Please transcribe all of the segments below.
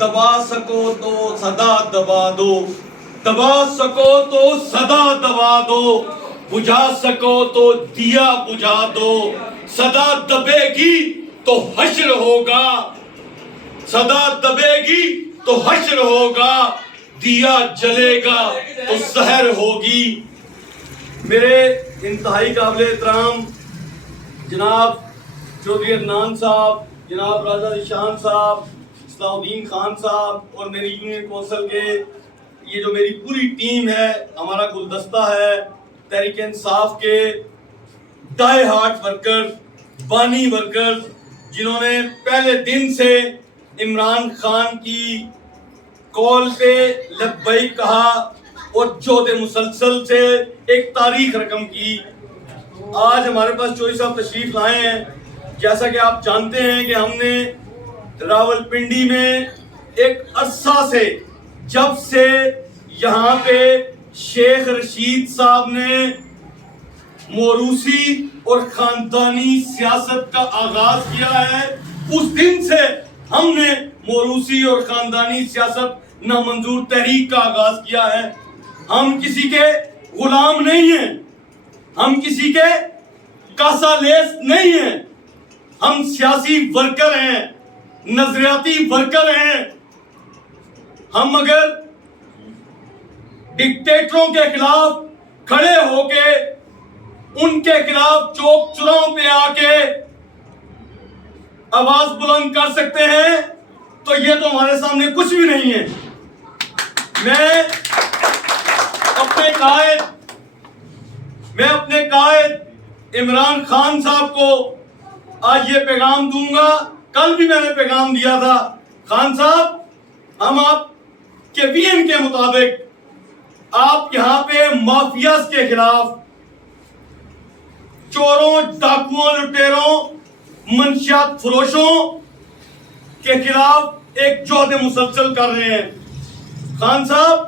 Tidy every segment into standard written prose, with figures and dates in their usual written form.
دبا سکو تو صدا دبا دو، دبا سکو تو صدا دبا دو، بجھا سکو تو دیا بجھا دو، صدا دبے گی تو حشر ہوگا، صدا دبے گی تو حشر ہوگا، دیا جلے گا تو سحر ہوگی۔ میرے انتہائی قابل احترام جناب چودھری عدنان صاحب، جناب راجہ ذیشان صاحب، اصلاح الدین خان صاحب اور میری یونین کونسل کے یہ جو میری پوری ٹیم ہے، ہمارا گلدستہ ہے تحریک انصاف کے ڈائی ہارٹ ورکر، بانی ورکر، جنہوں نے پہلے دن سے عمران خان کی کال پہ لبیک کہا اور جہد مسلسل سے ایک تاریخ رقم کی۔ آج ہمارے پاس چودھری صاحب تشریف لائے ہیں۔ جیسا کہ آپ جانتے ہیں کہ ہم نے راولپنڈی میں ایک عرصہ سے، جب سے یہاں پہ شیخ رشید صاحب نے موروثی اور خاندانی سیاست کا آغاز کیا ہے، اس دن سے ہم نے موروثی اور خاندانی سیاست نامنظور تحریک کا آغاز کیا ہے۔ ہم کسی کے غلام نہیں ہیں، ہم کسی کے کاسا لیس نہیں ہیں، ہم سیاسی ورکر ہیں، نظریاتی ورکر ہیں۔ ہم اگر ڈکٹیٹروں کے خلاف کھڑے ہو کے ان کے خلاف چوک چوراہوں پہ آ کے آواز بلند کر سکتے ہیں تو یہ تو ہمارے سامنے کچھ بھی نہیں ہے۔ میں اپنے قائد عمران خان صاحب کو آج یہ پیغام دوں گا، کل بھی میں نے پیغام دیا تھا۔ خان صاحب، ہم آپ کے ویژن کے مطابق آپ یہاں پہ مافیاز کے خلاف، چوروں، ڈاکوؤں، لٹیروں، منشیات فروشوں کے خلاف ایک جہد مسلسل کر رہے ہیں۔ خان صاحب،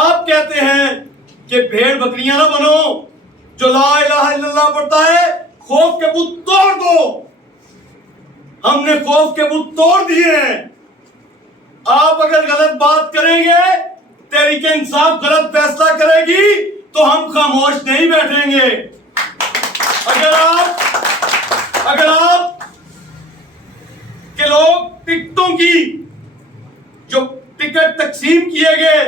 آپ کہتے ہیں کہ بھیڑ بکریاں نہ بنو، جو لا الہ الا اللہ پڑھتا ہے خوف کے بت توڑ دو۔ ہم نے خوف کے بت توڑ دیے ہیں۔ آپ اگر غلط بات کریں گے، تحریک انصاف غلط فیصلہ کرے گی تو ہم خاموش نہیں بیٹھیں گے۔ اگر آپ کے لوگ ٹکٹوں کی جو ٹکٹ تقسیم کیے گئے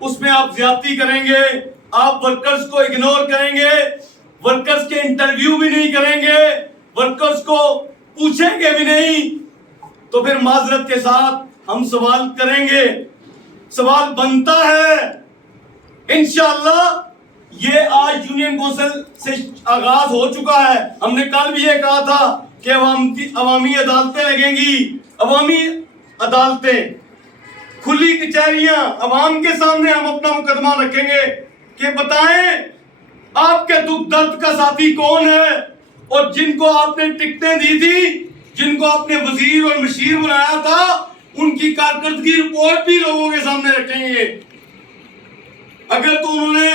اس میں آپ زیادتی کریں گے، آپ ورکرز کو اگنور کریں گے، ورکرز کے انٹرویو بھی نہیں کریں گے، ورکرز کو پوچھیں گے بھی نہیں، تو پھر معذرت کے ساتھ ہم سوال کریں گے۔ سوال بنتا ہے انشاءاللہ یہ آج یونین کونسل سے آغاز ہو چکا ہے۔ ہم نے کل بھی یہ کہا تھا کہ عوامی عدالتیں لگیں گی، عوامی عدالتیں، کھلی کچہریاں، عوام کے سامنے ہم اپنا مقدمہ رکھیں گے کہ بتائیں آپ کے دکھ درد کا ساتھی کون ہے، اور جن کو آپ نے ٹکٹیں دی تھی، جن کو آپ نے وزیر اور مشیر بنایا تھا، ان کی کارکردگی رپورٹ بھی لوگوں کے سامنے رکھیں گے۔ اگر تو انہوں نے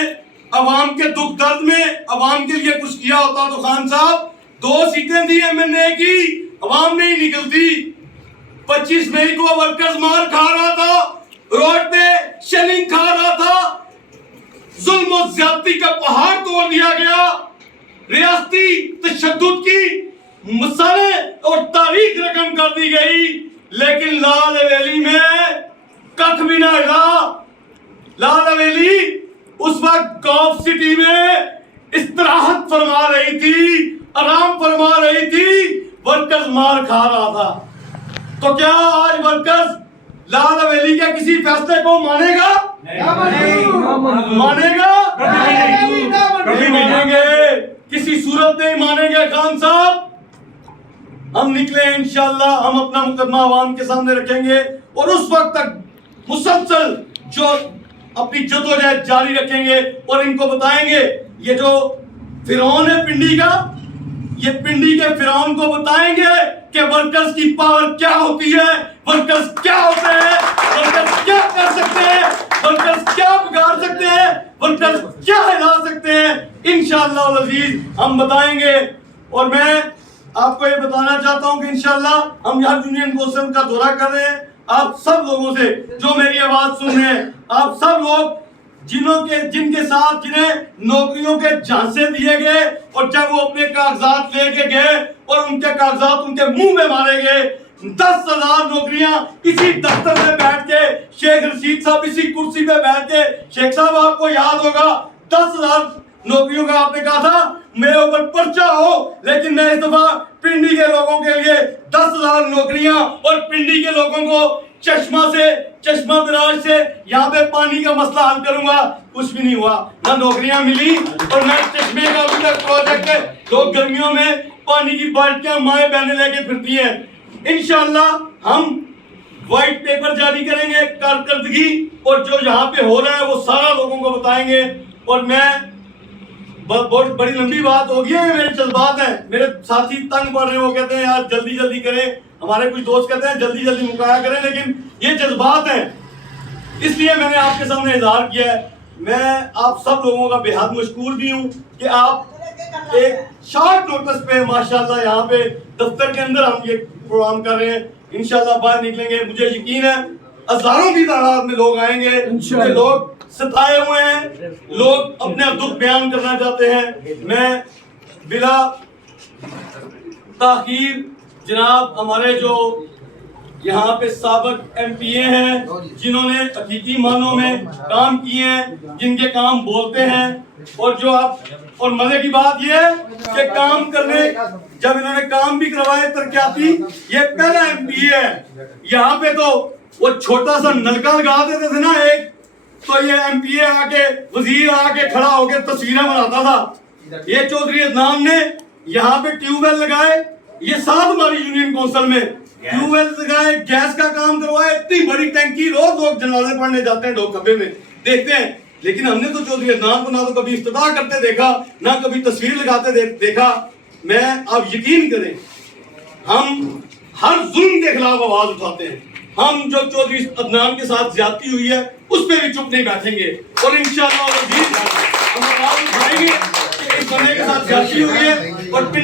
عوام کے دکھ درد میں عوام کے لیے کچھ کیا ہوتا تو خان صاحب 2 سیٹیں دی MNA کی، عوام نہیں نکلتی۔ 25 مئی کو ورکرز مار کھا رہا تھا، روڈ پہ شیلنگ کھا رہا تھا، ظلم و زیادتی کا پہاڑ توڑ دیا گیا، ریاستی تشدد کی مثالیں اور تاریخ رقم کر دی گئی، لیکن لال حویلی میں ککھ بھی نہ ہلا۔ لال حویلی اس وقت گولف سٹی میں استراحت فرما رہی تھی، آرام فرما رہی تھی، ورکرز مار کھا رہا تھا۔ تو کیا آج ورکرز لال حویلی کے کسی فیصلے کو مانے گا؟ مانے گا؟ نہیں مانیں گے، کسی صورت نہیں مانیں گے۔ خان صاحب، ہم نکلے انشاءاللہ، ہم اپنا مقدمہ عوام کے سامنے رکھیں گے اور اس وقت تک مسلسل جو اپنی جدوجہد جاری رکھیں گے اور ان کو بتائیں گے، یہ جو فرعون ہے پنڈی کا، یہ پنڈی کے فرعون کو بتائیں گے کہ ورکرز کی پاور کیا ہوتی ہے، ورکرز کیا ہوتے ہیں، ورکرز کیا کر سکتے ہیں، ورکرز کیا بگاڑ سکتے ہیں، ورکرز کیا ہلا سکتے ہیں۔ انشاءاللہ العزیز ہم بتائیں گے۔ اور میں آپ کو یہ بتانا چاہتا ہوں کہ انشاءاللہ ہم یہاں یونین کونسل کا دورہ کر رہے ہیں، آپ سب لوگوں سے جو میری آواز سن رہے ہیں، آپ سب لوگ جن کے ساتھ جنہیں نوکریوں کے جھانسے دیے گئے اور جب وہ اپنے کاغذات لے کے گئے اور ان کے کاغذات ان کے منہ میں مارے گئے، 10,000 نوکریاں اسی دفتر میں بیٹھ کے، شیخ رشید صاحب اسی کرسی پہ بیٹھ کے، شیخ صاحب آپ کو یاد ہوگا 10,000 نوکریوں کا آپ نے کہا تھا میرے اوپر پرچہ ہو، لیکن میں اس دفعہ پنڈی کے لوگوں کے لیے 10,000 نوکریاں اور پنڈی کے لوگوں کو چشمہ براج سے یہاں پہ پانی کا مسئلہ حل کروں گا۔ کچھ بھی نہیں ہوا، نہ نوکریاں ملی، اور نہ چشمے کا ابھی تک پروجیکٹ ہے۔ لوگ گرمیوں میں پانی کی بالٹیاں مائیں بہنیں لے کے پھرتی ہیں۔ انشاءاللہ ہم وائٹ پیپر جاری کریں گے کارکردگی، اور جو یہاں پہ ہو رہا ہے وہ سارا لوگوں کو بتائیں گے۔ اور میں بہت بڑی لمبی بات ہوگی ہے، میرے جذبات ہیں، میرے ساتھی تنگ پڑ رہے ہیں، وہ کہتے ہیں یار جلدی جلدی کریں، ہمارے کچھ دوست کہتے ہیں جلدی جلدی مکایا کریں، لیکن یہ جذبات ہیں، اس لیے میں نے آپ کے سامنے اظہار کیا ہے۔ میں آپ سب لوگوں کا بے حد مشکور بھی ہوں کہ آپ ایک شارٹ نوٹس پہ ماشاءاللہ یہاں پہ دفتر کے اندر ہم یہ پروگرام کر رہے ہیں۔ انشاءاللہ باہر نکلیں گے، مجھے یقین ہے ہزاروں کی تعداد میں لوگ آئیں گے، لوگ ستائے ہوئے ہیں، لوگ اپنے دکھ بیان کرنا چاہتے ہیں۔ میں بلا تاخیر جناب ہمارے جو یہاں پہ سابق ایم پی اے ہیں، جنہوں نے حقیقی معنوں میں کام کیے ہیں، جن کے کام بولتے ہیں، اور مزے کی بات یہ ہے کہ کام کرنے جب انہوں نے کام بھی کروائے ترقیاتی، یہ پہلا ایم پی اے ہے۔ یہاں پہ تو وہ چھوٹا سا نلکا لگا دیتے تھے نا ایک، تو یہ ایم پی اے آ کے وزیر آ کے کھڑا ہو کے تصویریں بناتا تھا۔ یہ چودھری عدنان نے یہاں پہ ٹیوب ویل لگائے، یہ ساتھ ہماری یونین کونسل میں ٹیوب ویل لگائے، گیس کا کام کروائے، اتنی بڑی ٹینکی، روز لوگ جنازے پڑھنے جاتے ہیں ڈوک کھمبے میں دیکھتے ہیں، لیکن ہم نے تو چودھری عدنان کو نہ تو کبھی افتتاح کرتے دیکھا، نہ کبھی تصویر لگاتے دیکھا۔ میں آپ یقین کریں ہم ہر ظلم کے خلاف آواز اٹھاتے ہیں، ہم جو چودھری عدنان کے ساتھ زیادتی ہوئی ہے اس پہ بھی چپ نہیں بیٹھیں گے، اور انشاءاللہ ہم آواز اٹھائیں گے کہ اس بندے کے ساتھ زیادتی ہوئی ہے اور